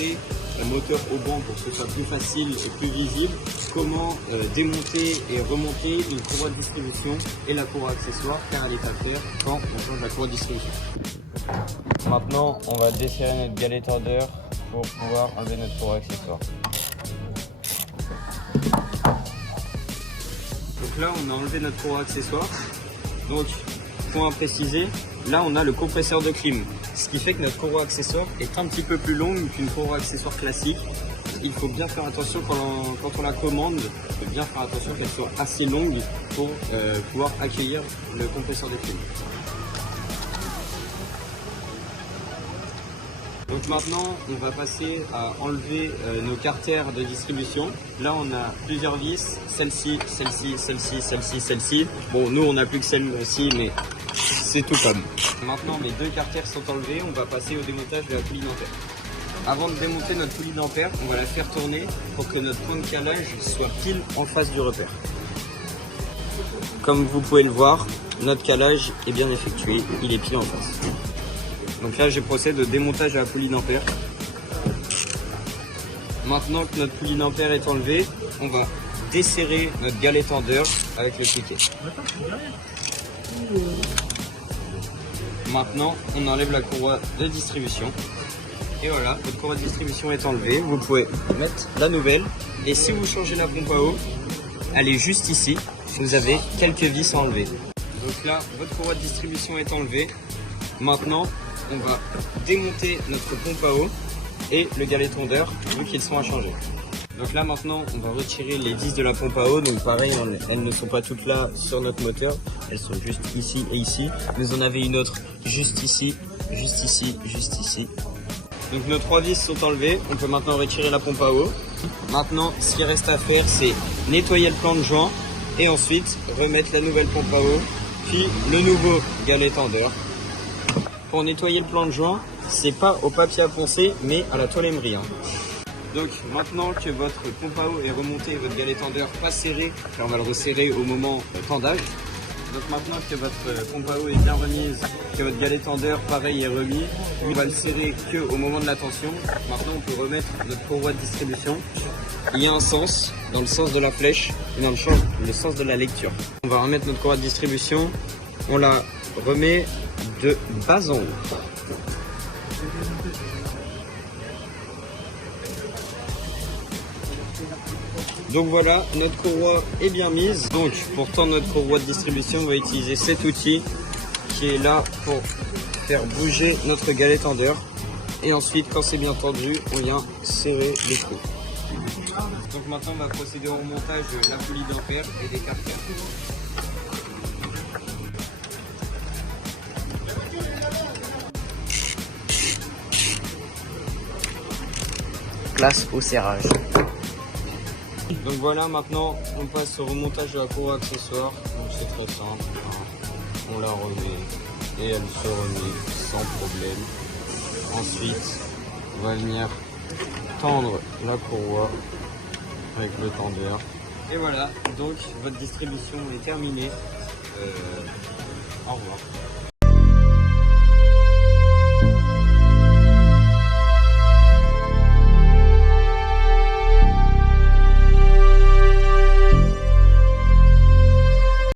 montrer un moteur au banc pour que ce soit plus facile et plus visible, comment démonter et remonter une courroie de distribution et la courroie accessoire, car elle est à faire quand on change la courroie de distribution. Maintenant, on va desserrer notre galet tordeur pour pouvoir enlever notre courroie accessoire. Donc là, on a enlevé notre courroie accessoire. Donc, point à préciser, là on a le compresseur de clim. Ce qui fait que notre courroie accessoire est un petit peu plus longue qu'une courroie accessoire classique. Il faut bien faire attention quand on la commande, il faut bien faire attention qu'elle soit assez longue pour pouvoir accueillir le compresseur de clim. Donc maintenant, on va passer à enlever nos carters de distribution. Là, on a plusieurs vis, celle-ci, celle-ci, celle-ci, celle-ci, celle-ci. Bon, nous, on n'a plus que celle-ci, mais c'est tout comme. Maintenant, les deux carters sont enlevés, on va passer au démontage de la poulie d'ampère. Avant de démonter notre poulie d'ampère, on va la faire tourner pour que notre point de calage soit pile en face du repère. Comme vous pouvez le voir, notre calage est bien effectué, il est pile en face. Donc là, je procède au démontage de la poulie d'ampère. Maintenant que notre poulie d'ampère est enlevée, on va desserrer notre galet tendeur avec le piquet. Maintenant, on enlève la courroie de distribution. Et voilà, votre courroie de distribution est enlevée. Vous pouvez mettre la nouvelle. Et si vous changez la pompe à eau, elle est juste ici. Vous avez quelques vis à enlever. Donc là, votre courroie de distribution est enlevée. Maintenant, on va démonter notre pompe à eau et le galet tondeur, vu qu'ils sont à changer. Donc là maintenant, on va retirer les vis de la pompe à eau. Donc pareil, elles ne sont pas toutes là sur notre moteur. Elles sont juste ici et ici. Vous en avez une autre juste ici, juste ici, juste ici. Donc nos trois vis sont enlevées. On peut maintenant retirer la pompe à eau. Maintenant, ce qui reste à faire, c'est nettoyer le plan de joint et ensuite remettre la nouvelle pompe à eau, puis le nouveau galet tendeur. Pour nettoyer le plan de joint, c'est pas au papier à poncer, mais à la toile émerie. Donc maintenant que votre pompe à eau est remontée et votre galet tendeur pas serré, on va le resserrer au moment tendage. Donc maintenant que votre pompe à eau est bien remise, que votre galet tendeur pareil est remis, on va le serrer que au moment de la tension. Maintenant on peut remettre notre courroie de distribution. Il y a un sens, dans le sens de la flèche et dans le sens de la lecture. On va remettre notre courroie de distribution, on la remet de bas en haut. Donc voilà, notre courroie est bien mise. Donc pour tendre notre courroie de distribution, on va utiliser cet outil qui est là pour faire bouger notre galet tendeur. Et ensuite, quand c'est bien tendu, on vient serrer les trous. Donc maintenant, on va procéder au remontage de la poulie d'ampère et des carters. Place au serrage. Donc voilà, maintenant on passe au remontage de la courroie accessoire. Donc c'est très simple, on la remet et elle se remet sans problème. Ensuite, on va venir tendre la courroie avec le tendeur. Et voilà, donc votre distribution est terminée. Au revoir.